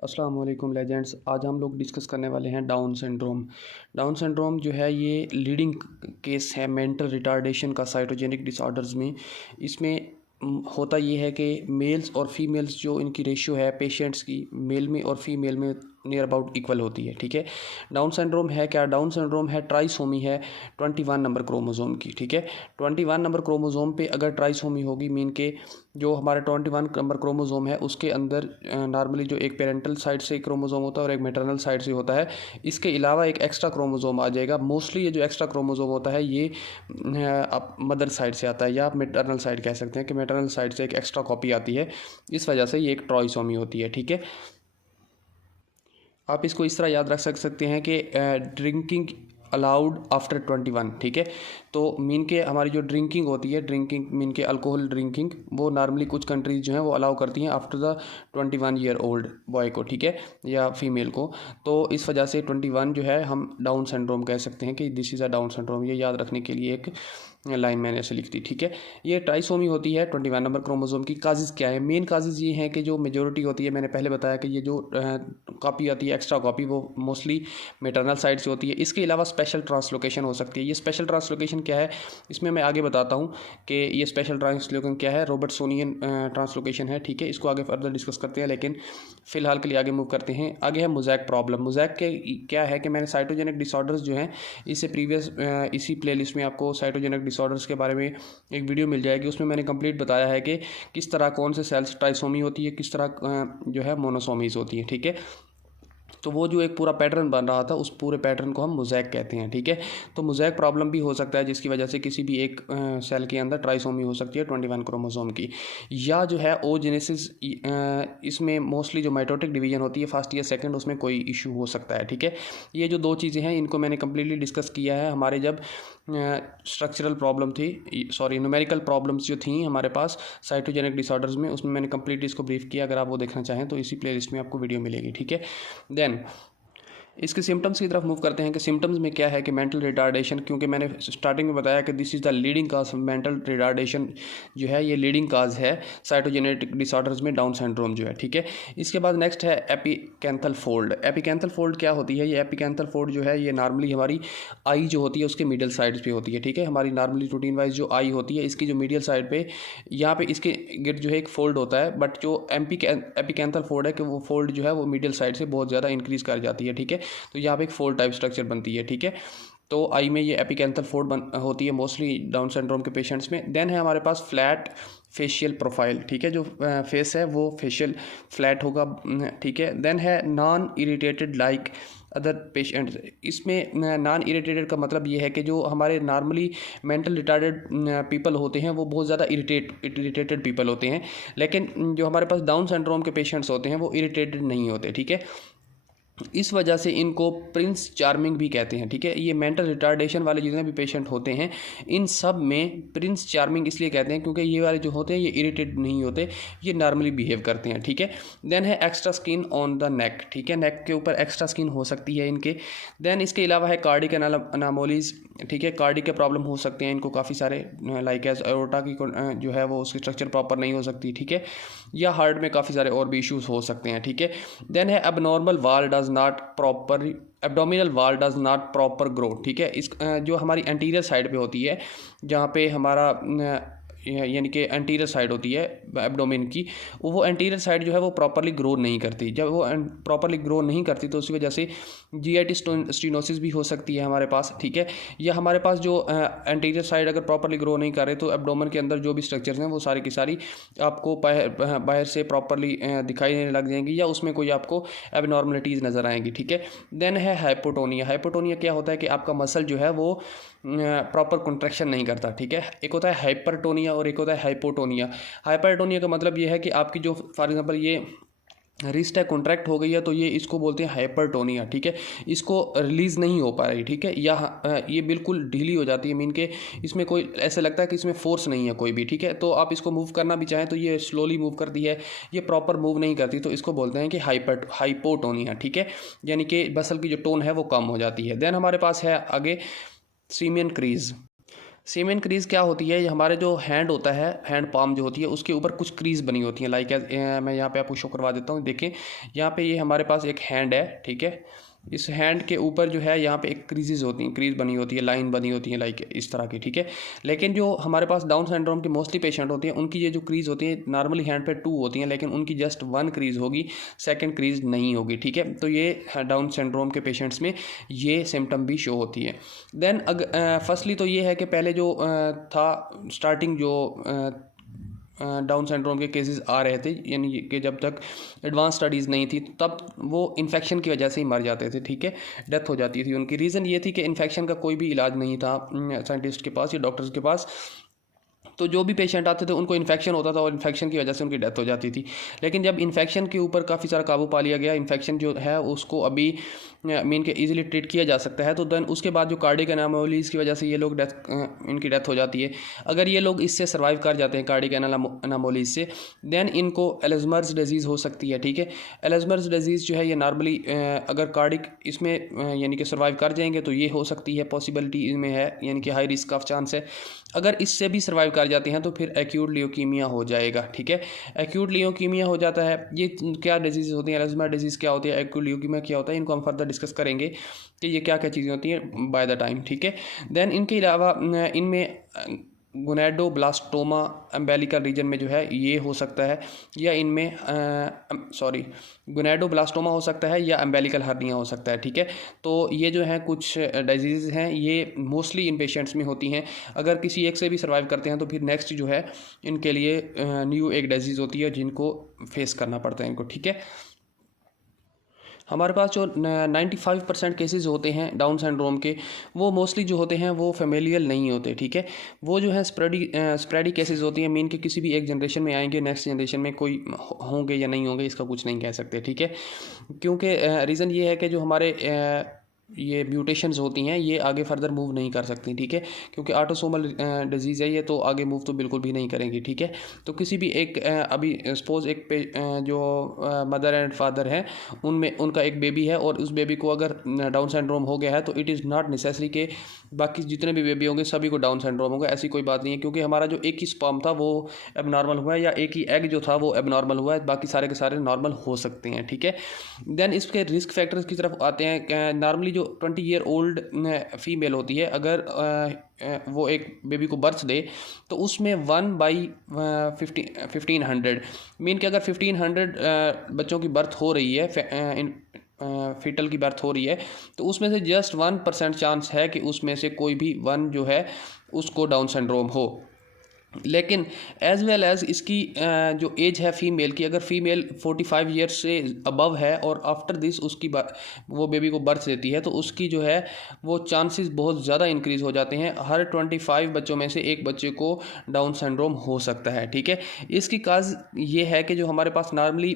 अस्सलाम वालेकुम लेजेंड्स। आज हम लोग डिस्कस करने वाले हैं डाउन सिंड्रोम। डाउन सिंड्रोम जो है ये लीडिंग केस है मेंटल रिटार्डेशन का साइटोजेनिक डिसऑर्डर्स में। इसमें होता ये है कि मेल्स और फीमेल्स जो इनकी रेशियो है पेशेंट्स की मेल में और फीमेल में नियर अबाउट इक्वल होती है। ठीक है, डाउन सिंड्रोम है क्या? डाउन सिंड्रोम है ट्राइसोमी है 21 नंबर क्रोमोसोम की। ठीक है, 21 नंबर क्रोमोसोम पे अगर ट्राइसोमी होगी मीन के जो हमारा 21 नंबर क्रोमोसोम है उसके अंदर नॉर्मली जो एक पेरेंटल साइड से क्रोमोसोम होता है और एक मैटरनल साइड से होता है। इसके अलावा एक एक्स्ट्रा क्रोमोसोम आ जाएगा। मोस्टली ये जो एक्स्ट्रा क्रोमोसोम होता है ये आप मदर साइड से आता है या आप मैटरनल साइड कह सकते हैं कि मैटरनल साइड से एक एक्स्ट्रा कॉपी आती है। इस वजह से ये एक ट्राइसोमी होती है। ठीक है, आप इसको इस तरह याद रख सकते हैं कि ड्रिंकिंग अलाउड आफ्टर 21। ठीक है, तो मीन के हमारी जो ड्रिंकिंग होती है, ड्रिंकिंग मीन के अल्कोहल ड्रिंकिंग, वो नॉर्मली कुछ कंट्रीज़ जो हैं वो अलाउ करती हैं after the 21 year old boy को। ठीक है, या फीमेल को। तो इस वजह से 21 जो है हम डाउन सिंड्रोम कह सकते हैं कि this is a down syndrome. ये याद रखने के लिए एक लाइन मैंने ऐसे लिख दी। ठीक है, ये ट्राइसोमी होती है 21 नंबर क्रोमोसोम की। काजेज़ क्या है? मेन काजेज़ ये हैं कि जो मेजोरिटी होती है, मैंने पहले बताया कि ये जो कॉपी आती है एक्स्ट्रा कॉपी, वो मोस्टली मैटरनल साइड से होती है। इसके अलावा स्पेशल ट्रांसलोकेशन हो सकती है। ये स्पेशल ट्रांसलोकेशन क्या है इसमें मैं आगे बताता हूँ कि ये स्पेशल ट्रांसलोकेशन क्या है। रॉबर्टसोनियन ट्रांसलोकेशन है। ठीक है, इसको आगे फर्दर डिस्कस करते हैं, लेकिन फ़िलहाल के लिए आगे मूव करते हैं। आगे है मोज़ैक प्रॉब्लम। मोज़ैक के क्या है कि मैंने साइटोजेनिक डिसऑर्डर्स जो हैं इससे प्रीवियस इसी प्लेलिस्ट में आपको साइटोजेनिक डिसऑर्डर्स के बारे में एक वीडियो मिल जाएगी। उसमें मैंने कंप्लीट बताया है कि किस तरह कौन से सेल्स ट्राइसोमी होती है, किस तरह जो है मोनोसोमीज होती है। ठीक है, तो वो जो एक पूरा पैटर्न बन रहा था उस पूरे पैटर्न को हम मोज़ैक कहते हैं। ठीक है, तो मोज़ैक प्रॉब्लम भी हो सकता है जिसकी वजह से किसी भी एक सेल के अंदर ट्राइसोमी हो सकती है 21 क्रोमोसोम की। या जो है ओजेनेसिस, इसमें मोस्टली जो माइटोटिक डिवीजन होती है फर्स्ट या सेकंड, उसमें कोई इशू हो सकता है। ठीक है, ये जो दो चीज़ें हैं इनको मैंने कम्प्लीटली डिस्कस किया है हमारे जब स्ट्रक्चरल प्रॉब्लम थी, सॉरी न्यूमेरिकल प्रॉब्लम्स जो थी हमारे पास साइटोजेनिक डिसऑर्डर्स में, उसमें मैंने कंप्लीटली इसको ब्रीफ किया। अगर आप वो देखना चाहें तो इसी प्लेलिस्ट में आपको वीडियो मिलेगी। ठीक है, देन इसके सिम्टम्स की तरफ मूव करते हैं कि सिम्टम्स में क्या है कि मेंटल रिटार्डेशन, क्योंकि मैंने स्टार्टिंग में बताया कि this is the leading cause. Mental retardation जो है ये लीडिंग काज है साइटोजेनेटिक डिसऑर्डर्स में डाउन सिंड्रोम जो है। ठीक है, इसके बाद नेक्स्ट है एपिकैंथल फोल्ड। एपिकैंथल फोल्ड क्या होती है? ये एपिकैंथल फोल्ड जो है ये नॉर्मली हमारी आई जो होती है उसके मिडिल साइड पे होती है। ठीक है, हमारी नॉर्मली रूटीन वाइज जो आई होती है इसकी जो मिडिल साइड पे यहाँ पे इसके गिर्द जो है एक फोल्ड होता है, बट जो एपिकैंथल फोल्ड है कि वो फोल्ड जो है वो मिडिल साइड से बहुत ज़्यादा इंक्रीज़ कर जाती है। ठीक है, तो यहाँ पे एक फोल्ड टाइप स्ट्रक्चर बनती है। ठीक है, तो आई में ये एपिकैंथल फोल्ड होती है मोस्टली डाउन सिंड्रोम के पेशेंट्स में। देन है हमारे पास फ्लैट फेशियल प्रोफाइल। ठीक है, जो फेस है वो फेशियल फ्लैट होगा। ठीक है, देन है non irritated like other patients. इसमें नॉन इरिटेटेड का मतलब ये है कि जो हमारे नॉर्मली मेंटल रिटार्डेड पीपल होते हैं वो बहुत ज़्यादा इरिटेटेड पीपल होते हैं, लेकिन जो हमारे पास डाउन सिंड्रोम के पेशेंट्स होते हैं वो इरिटेटेड नहीं होते। ठीक है, इस वजह से इनको प्रिंस चार्मिंग भी कहते हैं। ठीक है, ये मेंटल रिटार्डेशन वाले जितने भी पेशेंट होते हैं इन सब में प्रिंस चार्मिंग इसलिए कहते हैं क्योंकि ये वाले जो होते हैं ये इरिटेट नहीं होते, ये नॉर्मली बिहेव करते हैं। ठीक है, देन है extra skin on the neck. ठीक है, नेक के ऊपर एक्स्ट्रा स्किन हो सकती है इनके। देन इसके अलावा है कार्डिक अनामोलीज। ठीक है, कार्डिक के प्रॉब्लम हो सकते हैं इनको काफ़ी सारे, लाइक एज एओर्टा की जो है वो उसकी स्ट्रक्चर प्रॉपर नहीं हो सकती। ठीक है, या हार्ट में काफ़ी सारे और भी इश्यूज हो सकते हैं। ठीक है, देन है एबनॉर्मल वाल डज नॉट प्रॉपर, एब्डोमिनल वाल डज नॉट प्रॉपर ग्रो। ठीक है, इस जो हमारी एंटीरियर साइड पे होती है जहाँ पे हमारा यानी कि एंटीरियर साइड होती है एब्डोमेन की, वो एंटीरियर साइड जो है वो प्रॉपरली ग्रो नहीं करती। जब वो प्रॉपरली ग्रो नहीं करती तो उसी वजह से जीआईटी स्टेनोसिस भी हो सकती है हमारे पास। ठीक है, या हमारे पास जो एंटीरियर साइड अगर प्रॉपरली ग्रो नहीं कर रहे तो एब्डोमेन के अंदर जो भी स्ट्रक्चर्स हैं वो सारी की सारी आपको बाहर से प्रॉपरली दिखाई देने लग जाएंगी या उसमें कोई आपको एबनॉर्मलिटीज़ नज़र आएंगी। ठीक है, देन है हाइपोटोनिया। हाइपोटोनिया क्या होता है कि आपका मसल जो है वो प्रॉपर कंट्रैक्शन नहीं करता। ठीक है, एक होता है हाइपरटोनिया और एक होता है हाइपोटोनिया। हाइपरटोनिया का मतलब ये है कि आपकी जो फॉर एग्जांपल ये रिस्ट है कॉन्ट्रैक्ट हो गई है तो ये इसको बोलते हैं हाइपरटोनिया। ठीक है, इसको रिलीज़ नहीं हो पा रही। ठीक है, या ये बिल्कुल ढीली हो जाती है, मीन के इसमें कोई ऐसा लगता है कि इसमें फोर्स नहीं है कोई भी। ठीक है, तो आप इसको मूव करना भी चाहें तो ये स्लोली मूव करती है, ये प्रॉपर मूव नहीं करती, तो इसको बोलते हैं कि हाइपोटोनिया। ठीक है, यानी कि मसल की जो टोन है वो कम हो जाती है। देन हमारे पास है आगे सीमियन क्रीज। सेमेन क्रीज क्या होती है, ये हमारे जो हैंड होता है, हैंड पाम जो होती है उसके ऊपर कुछ क्रीज बनी होती है। लाइक मैं यहाँ पे आपको शो करवा देता हूँ। देखें यहाँ पे ये हमारे पास एक हैंड है, ठीक है। इस हैंड के ऊपर जो है यहाँ पे एक क्रीजेज होती हैं, क्रीज बनी होती है, लाइन बनी होती है लाइक इस तरह की, ठीक है। लेकिन जो हमारे पास डाउन सिंड्रोम के मोस्टली पेशेंट होते हैं उनकी ये जो क्रीज होती है नॉर्मली हैंड पे 2 होती हैं, लेकिन उनकी जस्ट 1 क्रीज होगी, सेकंड क्रीज नहीं होगी, ठीक है। तो ये डाउन सिंड्रोम के पेशेंट्स में ये सिम्टम भी शो होती है। देन फर्स्टली तो ये है कि पहले जो था स्टार्टिंग जो डाउन सिंड्रोम के केसेस आ रहे थे, यानी कि जब तक एडवांस स्टडीज़ नहीं थी तब वो इन्फेक्शन की वजह से ही मर जाते थे, ठीक है, डेथ हो जाती थी उनकी। रीज़न ये थी कि इन्फेक्शन का कोई भी इलाज नहीं था साइंटिस्ट के पास या डॉक्टर्स के पास। तो जो भी पेशेंट आते थे उनको इन्फेक्शन होता था और इन्फेक्शन की वजह से उनकी डेथ हो जाती थी। लेकिन जब इन्फेक्शन के ऊपर काफ़ी सारा काबू पा लिया गया, इन्फेक्शन जो है उसको अभी मीन के ईजिली ट्रीट किया जा सकता है, तो देन उसके बाद जो कार्डियक एनामोलीज़ की वजह से ये लोग इनकी डेथ हो जाती है। अगर ये लोग इससे सर्वाइव कर जाते हैं कार्डियक एनामोलीज़ से, देन इनको एल्ज़ाइमर्स डिजीज़ हो सकती है, ठीक है। एल्ज़ाइमर्स डिजीज़ जो है ये नॉर्मली अगर कार्डियक इसमें यानी कि सर्वाइव कर जाएंगे तो ये हो सकती है, पॉसिबिलिटी इसमें है, यानी कि हाई रिस्क ऑफ चांस है। अगर इससे भी सर्वाइव कर जाते हैं तो फिर एक्यूट लियोकीमिया हो जाएगा, ठीक है। एक्यूट लियोकीमिया हो जाता है। ये क्या डिजीज़ होती है, एल्ज़ाइमर डिजीज़ क्या होती है, एक्यूट लियोकीमिया क्या होता है, इनको हम फर्दर डिस्कस करेंगे कि ये क्या क्या चीज़ें होती हैं बाय द टाइम, ठीक है। देन इनके अलावा इनमें गोनैडोब्लास्टोमा अम्बिलिकल रीजन में जो है ये हो सकता है, या इनमें गोनैडोब्लास्टोमा हो सकता है या अम्बिलिकल हर्निया हो सकता है, ठीक है। तो ये जो है कुछ डिजीज़ हैं, ये मोस्टली इन पेशेंट्स में होती हैं। अगर किसी एक से भी सर्वाइव करते हैं तो फिर नेक्स्ट जो है इनके लिए न्यू एक डिजीज़ होती है जिनको फेस करना पड़ता है इनको, ठीक है। हमारे पास जो 95% केसेस होते हैं डाउन सिंड्रोम के, वो मोस्टली जो होते हैं वो फेमिलियल नहीं होते, ठीक है। वो जो है स्प्रेडी केसेस होती हैं, मीन के किसी भी एक जनरेशन में आएंगे, नेक्स्ट जनरेशन में कोई होंगे या नहीं होंगे इसका कुछ नहीं कह सकते, ठीक है। क्योंकि रीज़न ये है कि जो हमारे ये म्यूटेशंस होती हैं ये आगे फर्दर मूव नहीं कर सकती, ठीक है। क्योंकि ऑटोसोमल डिजीज़ है ये, तो आगे मूव तो बिल्कुल भी नहीं करेंगी, ठीक है। तो किसी भी एक अभी सपोज़ एक जो मदर एंड फादर हैं उनमें उनका एक बेबी है और उस बेबी को अगर डाउन सिंड्रोम हो गया है तो इट इज़ नॉट नेसेसरी कि बाकी जितने भी बेबी होंगे सभी को डाउन सिंड्रोम होगा, ऐसी कोई बात नहीं है। क्योंकि हमारा जो एक ही स्पर्म था वो एबनॉर्मल हुआ है, या एक ही एग जो था वो एबनॉर्मल हुआ है, बाकी सारे के सारे नॉर्मल हो सकते हैं, ठीक है। देन इसके रिस्क फैक्टर्स की तरफ आते हैं। नॉर्मली जो 20 ईयर ओल्ड फीमेल होती है, अगर वो एक बेबी को बर्थ दे तो उसमें 1/1500 मीन कि अगर 1500 बच्चों की बर्थ हो रही है, फीटल की बर्थ हो रही है, तो उसमें से जस्ट 1% चांस है कि उसमें से कोई भी 1 जो है उसको डाउन सिंड्रोम हो। लेकिन एज़ वेल एज़ इसकी जो एज है फीमेल की, अगर फीमेल 45 ईयर्स से अबव है और आफ्टर दिस उसकी वो बेबी को बर्थ देती है, तो उसकी जो है वो चांसेस बहुत ज़्यादा इंक्रीज़ हो जाते हैं। हर 25 बच्चों में से एक बच्चे को डाउन सिंड्रोम हो सकता है, ठीक है। इसकी काज ये है कि जो हमारे पास नॉर्मली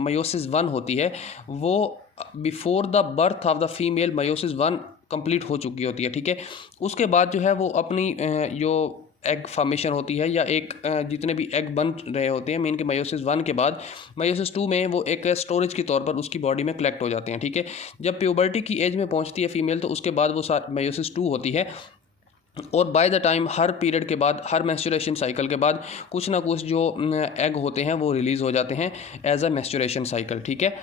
मेयोसिस 1 होती है वो before the birth of the female meiosis 1 complete हो चुकी होती है, ठीक है। उसके बाद जो है वो अपनी जो एग फॉर्मेशन होती है, या एक जितने भी एग बन रहे होते हैं मीन के मेयोसिस 1 के बाद मेयोसिस 2 में वो एक स्टोरेज के तौर पर उसकी बॉडी में कलेक्ट हो जाते हैं, ठीक है। जब प्यूबर्टी की एज में पहुंचती है फीमेल तो उसके बाद वो मेयोसिस 2 होती है, और by the time her period के बाद, हर मेंस्ट्रुएशन साइकिल के बाद कुछ ना कुछ जो एग होते हैं वो रिलीज़ हो जाते हैं एज अ मेंस्ट्रुएशन साइकिल, ठीक है।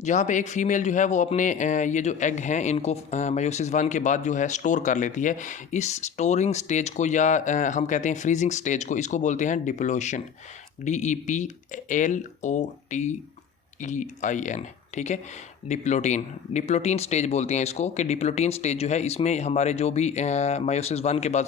जहाँ पे एक फ़ीमेल जो है वो अपने ये जो एग हैं इनको मेयोसिस 1 के बाद जो है स्टोर कर लेती है। इस स्टोरिंग स्टेज को, या हम कहते हैं फ्रीजिंग स्टेज को, इसको बोलते हैं डिप्लोशन, DEPLOTEIN, ठीक है। डिप्लोटीन स्टेज बोलते हैं इसको, कि डिप्लोटीन स्टेज जो है इसमें हमारे जो भी मेयोसिस 1 के बाद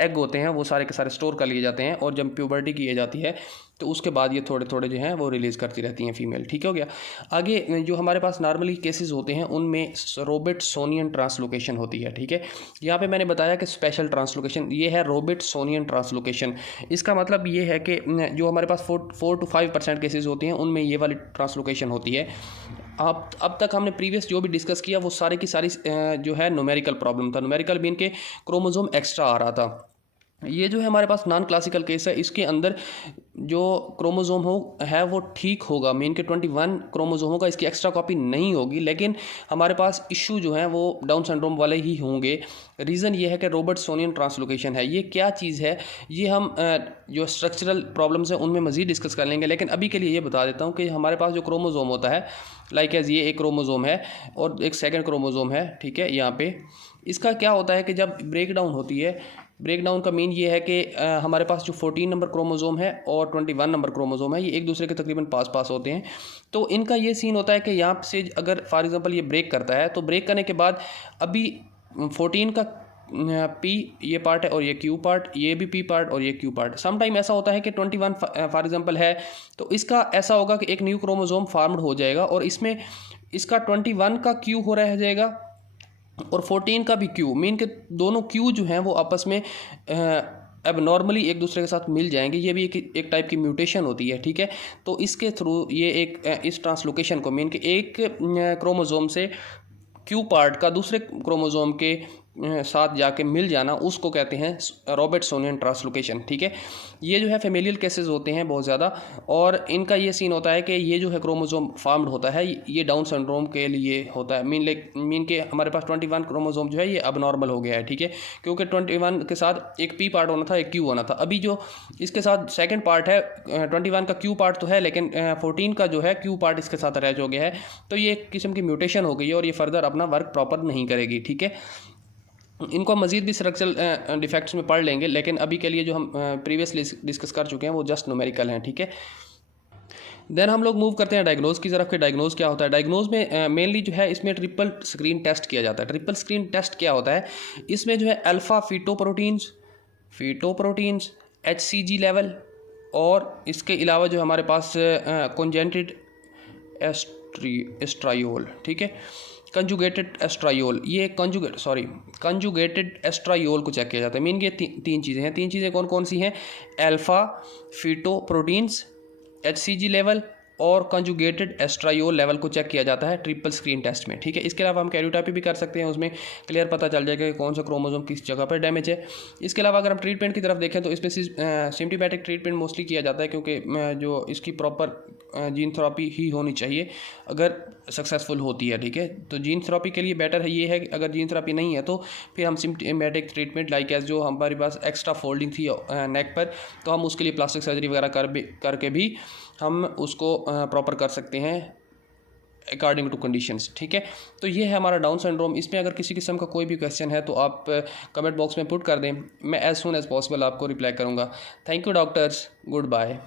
एग होते हैं वो सारे के सारे स्टोर कर लिए जाते हैं, और जब प्यूबर्टी की एज आती है तो उसके बाद ये थोड़े थोड़े जो हैं वो रिलीज़ करती रहती हैं फीमेल, ठीक हो गया। आगे जो हमारे पास नॉर्मली केसेस होते हैं उनमें रोबर्टसोनियन ट्रांसलोकेशन होती है, ठीक है। यहाँ पे मैंने बताया कि स्पेशल ट्रांसलोकेशन ये है रोबर्टसोनियन ट्रांसलोकेशन। इसका मतलब ये है कि जो हमारे पास 4 to 5% केसेस होते हैं उनमें ये वाली ट्रांसलोकेशन होती है। अब तक हमने प्रीवियस जो भी डिस्कस किया वो सारी की सारी जो है न्यूमेरिकल प्रॉब्लम था। न्यूमेरिकल मीन के क्रोमोसोम एक्स्ट्रा आ रहा था, ये जो है हमारे पास नॉन क्लासिकल केस है, इसके अंदर जो क्रोमोसोम है वो ठीक होगा, मीन के 21 क्रोमोसोम होगा, इसकी एक्स्ट्रा कॉपी नहीं होगी, लेकिन हमारे पास इशू जो है वो डाउन सिंड्रोम वाले ही होंगे। रीज़न ये है कि रॉबर्टसोनियन ट्रांसलोकेशन है। ये क्या चीज़ है, ये हम जो स्ट्रक्चरल प्रॉब्लम्स हैं उनमें मज़ीद डिस्कस कर लेंगे, लेकिन अभी के लिए ये बता देता हूँ कि हमारे पास जो क्रोमोसोम होता है, लाइक एज ये एक क्रोमोसोम है और एक सेकेंड क्रोमोसोम है, ठीक है, यहाँ पे इसका क्या होता है कि जब ब्रेक डाउन होती है, ब्रेक डाउन का मीन ये है कि हमारे पास जो 14 नंबर क्रोमोसोम है और 21 नंबर क्रोमोसोम है, ये एक दूसरे के तकरीबन पास होते हैं। तो इनका ये सीन होता है कि यहाँ से अगर फॉर एग्जांपल ये ब्रेक करता है, तो ब्रेक करने के बाद अभी 14 का पी ये पार्ट है और ये क्यू पार्ट, ये भी पी पार्ट और ये क्यू पार्ट। सम टाइम ऐसा होता है कि 21 फॉर एग्जांपल है, तो इसका ऐसा होगा कि एक न्यू क्रोमोसोम फार्म्ड हो जाएगा और इसमें इसका 21 का क्यू हो रह जाएगा और 14 का भी क्यू, मीन के दोनों क्यू जो हैं वो आपस में अब नॉर्मली एक दूसरे के साथ मिल जाएंगे। ये भी एक टाइप की म्यूटेशन होती है, ठीक है। तो इसके थ्रू ये एक इस ट्रांसलोकेशन को, मीन के एक क्रोमोसोम से क्यू पार्ट का दूसरे क्रोमोसोम के साथ जाके मिल जाना, उसको कहते हैं रॉबर्टसोनियन ट्रांसलोकेशन, ठीक है। ये जो है फेमिलियल केसेस होते हैं बहुत ज़्यादा, और इनका ये सीन होता है कि ये जो है क्रोमोसोम फार्म्ड होता है, ये डाउन सिंड्रोम के लिए होता है। मीन के हमारे पास 21 क्रोमोसोम जो है ये अब नॉर्मल हो गया है, ठीक है, क्योंकि 21 के साथ एक पी पार्ट होना था, एक क्यू होना था। अभी जो इसके साथ सेकेंड पार्ट है, 21 का क्यू पार्ट तो है, लेकिन 14 का जो है क्यू पार्ट इसके साथ अटैच हो गया है, तो ये एक किस्म की म्यूटेशन हो गई है और ये फर्दर अपना वर्क प्रॉपर नहीं करेगी, ठीक है। इनको मज़ीद भी स्ट्रक्चरल डिफेक्ट्स में पढ़ लेंगे, लेकिन अभी के लिए जो हम प्रीवियसली डिस्कस कर चुके हैं वो जस्ट न्यूमेरिकल हैं, ठीक है। देन हम लोग मूव करते हैं डायग्नोज की तरफ। डायग्नोज क्या होता है? डायग्नोज में मेनली जो है इसमें ट्रिपल स्क्रीन टेस्ट किया जाता है। ट्रिपल स्क्रीन टेस्ट क्या होता है? इसमें जो है अल्फ़ा फीटोप्रोटीन्स HCG लेवल, और इसके अलावा जो हमारे पास कॉन्जेंटेड एस्ट्रायोल, ठीक है, कंजुगेटेड एस्ट्रायोल, ये कंजुगेटेड एस्ट्रायोल को चेक किया जाता है। मीन ये तीन चीज़ें हैं। तीन चीज़ें कौन कौन सी हैं? अल्फ़ा फीटोप्रोटीन्स, HCG लेवल और कंजुगेटेड एस्ट्रायोल लेवल को चेक किया जाता है ट्रिपल स्क्रीन टेस्ट में, ठीक है। इसके अलावा हम कैरियोटाइपी भी कर सकते हैं, उसमें क्लियर पता चल जाएगा कि कौन सा क्रोमोसोम किस जगह पर डैमेज है। इसके अलावा अगर हम ट्रीटमेंट की तरफ देखें तो इसमें सिम्प्टोमेटिक ट्रीटमेंट मोस्टली किया जाता है, क्योंकि जो इसकी प्रॉपर जीन थेरेपी ही होनी चाहिए अगर सक्सेसफुल होती है, ठीक है। तो जीन थेरेपी के लिए बेटर है ये है कि अगर जीन थेरेपी नहीं है तो फिर हम सिम्प्टोमेटिक ट्रीटमेंट लाइक एज जो हमारे पास एक्स्ट्रा फोल्डिंग थी नेक पर, तो हम उसके लिए प्लास्टिक सर्जरी वगैरह करके भी हम उसको प्रॉपर कर सकते हैं अकॉर्डिंग टू कंडीशंस, ठीक है। तो ये है हमारा डाउन सिंड्रोम। इसमें अगर किसी किस्म का कोई भी क्वेश्चन है तो आप कमेंट बॉक्स में पुट कर दें, मैं एज सून एज पॉसिबल आपको रिप्लाई करूँगा। Thank you doctors, good bye.